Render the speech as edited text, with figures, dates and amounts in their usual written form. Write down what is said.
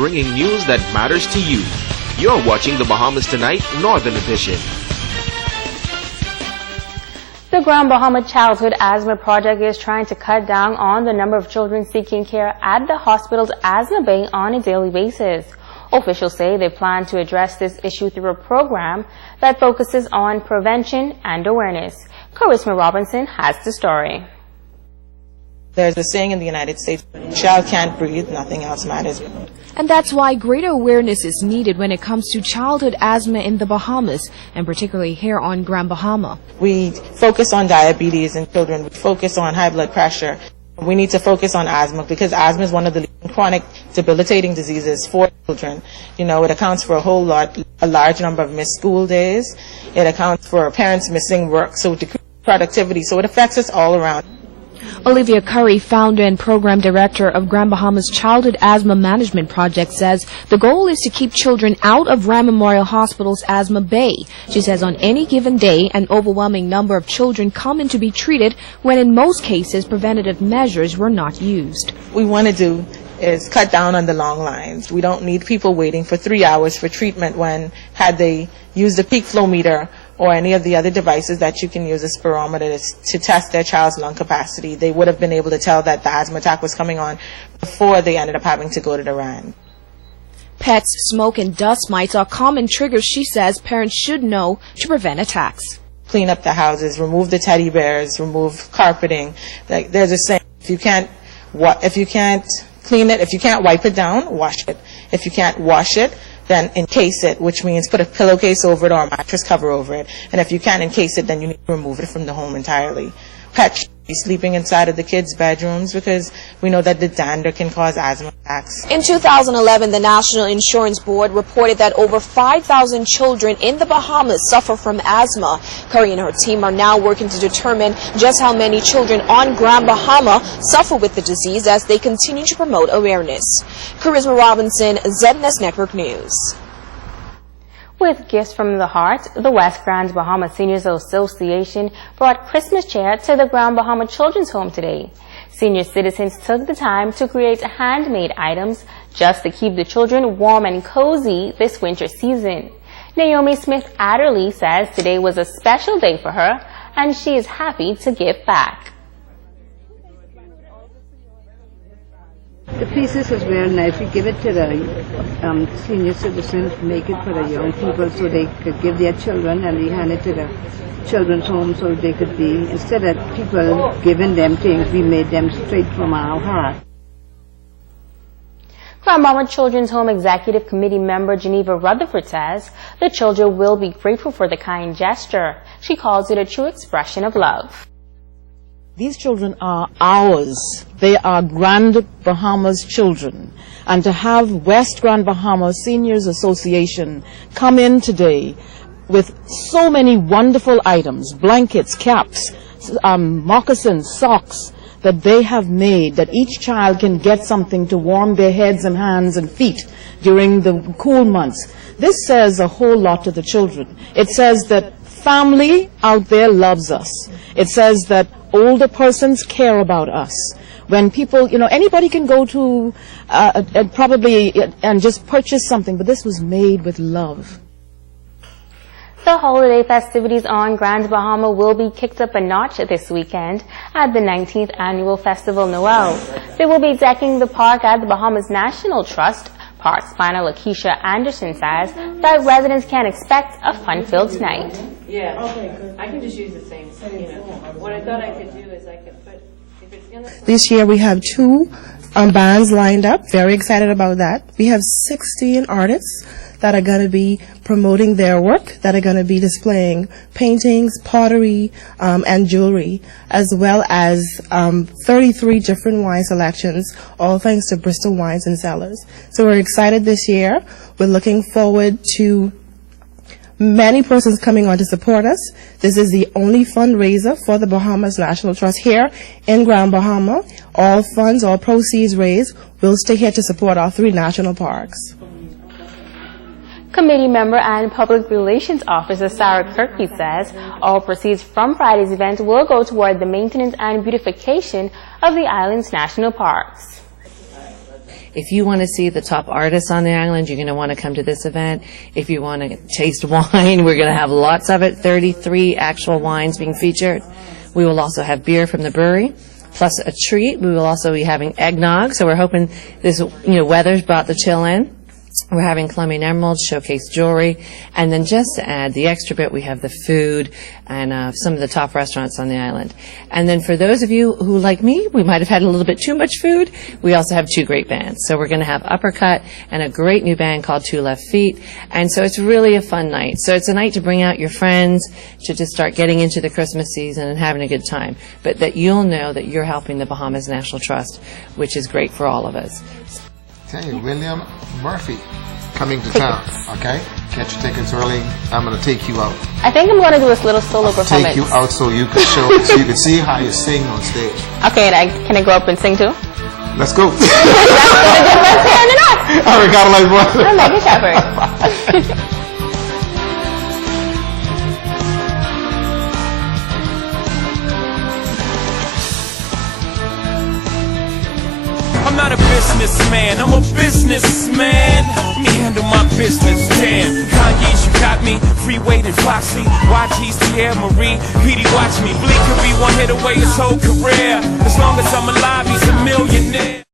bringing news that matters to you. You're watching the Bahamas Tonight Northern Edition. The Grand Bahama Childhood Asthma Project is trying to cut down on the number of children seeking care at the hospital's asthma bay on a daily basis. Officials say they plan to address this issue through a program that focuses on prevention and awareness. Charisma Robinson has the story. There's a saying in the United States, child can't breathe, nothing else matters. And that's why greater awareness is needed when it comes to childhood asthma in the Bahamas, and particularly here on Grand Bahama. We focus on diabetes in children. We focus on high blood pressure. We need to focus on asthma because asthma is one of the chronic debilitating diseases for children. You know, it accounts for a large number of missed school days. It accounts for parents missing work, so decreased productivity. So it affects us all around. Olivia Curry, founder and program director of Grand Bahama's Childhood Asthma Management Project, says the goal is to keep children out of Ram Memorial Hospital's asthma bay. She says on any given day, an overwhelming number of children come in to be treated when in most cases preventative measures were not used. What we want to do is cut down on the long lines. We don't need people waiting for 3 hours for treatment when, had they used a peak flow meter or any of the other devices that you can use, a spirometer, to test their child's lung capacity, they would have been able to tell that the asthma attack was coming on before they ended up having to go to the RAN. Pets, smoke, and dust mites are common triggers, she says, parents should know to prevent attacks. Clean up the houses, remove the teddy bears, remove carpeting. Like there's a saying, if you can't clean it, if you can't wipe it down, wash it. If you can't wash it, then encase it, which means put a pillowcase over it or a mattress cover over it. And if you can't encase it, then you need to remove it from the home entirely. Pets should be sleeping inside of the kids' bedrooms because we know that the dander can cause asthma attacks. In 2011, the National Insurance Board reported that over 5,000 children in the Bahamas suffer from asthma. Curry and her team are now working to determine just how many children on Grand Bahama suffer with the disease as they continue to promote awareness. Charisma Robinson, ZNS Network News. With gifts from the heart, the West Grand Bahama Seniors Association brought Christmas cheer to the Grand Bahama Children's Home today. Senior citizens took the time to create handmade items just to keep the children warm and cozy this winter season. Naomi Smith Adderley says today was a special day for her and she is happy to give back. The pieces is very nice. We give it to the senior citizens, make it for the young people so they could give their children, and we hand it to the children's home so they could be, instead of people giving them things, we made them straight from our heart. Grand Bahama Children's Home Executive Committee member Geneva Rutherford says the children will be grateful for the kind gesture. She calls it a true expression of love. These children are ours. They are Grand Bahama's children. And to have West Grand Bahama Seniors Association come in today with so many wonderful items, blankets, caps, moccasins, socks, that they have made, that each child can get something to warm their heads and hands and feet during the cool months. This says a whole lot to the children. It says that family out there loves us. It says that older persons care about us. When people, anybody can go to and just purchase something, but this was made with love. The holiday festivities on Grand Bahama will be kicked up a notch this weekend at the 19th Annual Festival Noel. They will be decking the park at the Bahamas National Trust. Parks planner Lakeisha Anderson says that residents can expect a fun-filled night. Yeah, okay, good. I can just use the same. What I thought I could do is I could put, if it's gonna... This year we have 2 bands lined up. Very excited about that. We have 16 artists that are going to be promoting their work, that are going to be displaying paintings, pottery, and jewelry, as well as 33 different wine selections, all thanks to Bristol Wines and Cellars. So we're excited this year. We're looking forward to many persons coming on to support us. This is the only fundraiser for the Bahamas National Trust here in Grand Bahama. All funds, all proceeds raised will stay here to support our 3 national parks. Committee member and Public Relations Officer Sarah Kirkby says all proceeds from Friday's event will go toward the maintenance and beautification of the island's national parks. if you want to see the top artists on the island, you're going to want to come to this event. If you want to taste wine, we're going to have lots of it, 33 actual wines being featured. We will also have beer from the brewery, plus a treat. We will also be having eggnog, so we're hoping this weather's brought the chill in. We're having Colombian emeralds, showcase jewelry, and then just to add the extra bit, we have the food and some of the top restaurants on the island. And then for those of you who, like me, we might have had a little bit too much food, we also have 2 great bands. So we're going to have Uppercut and a great new band called 2 Left Feet. And so it's really a fun night. So it's a night to bring out your friends, to just start getting into the Christmas season and having a good time. But that you'll know that you're helping the Bahamas National Trust, which is great for all of us. Okay, William Murphy coming to town, okay? Get your tickets early. I'm going to take you out. I think I'm going to do this little solo performance. Take you out so you can show, so you can see how you sing on stage. Okay, can I go up and sing too? Let's go. That's going to get fair enough. All right, got like one. I'm Maggie Shepherd. I'm not a businessman, I'm a businessman. Let me handle my business, damn. Kanye's, you got me. Freeway and Foxy, YG's, Pierre Marie, PD, watch me. Bleak could be one hit away his whole career. As long as I'm alive, he's a millionaire.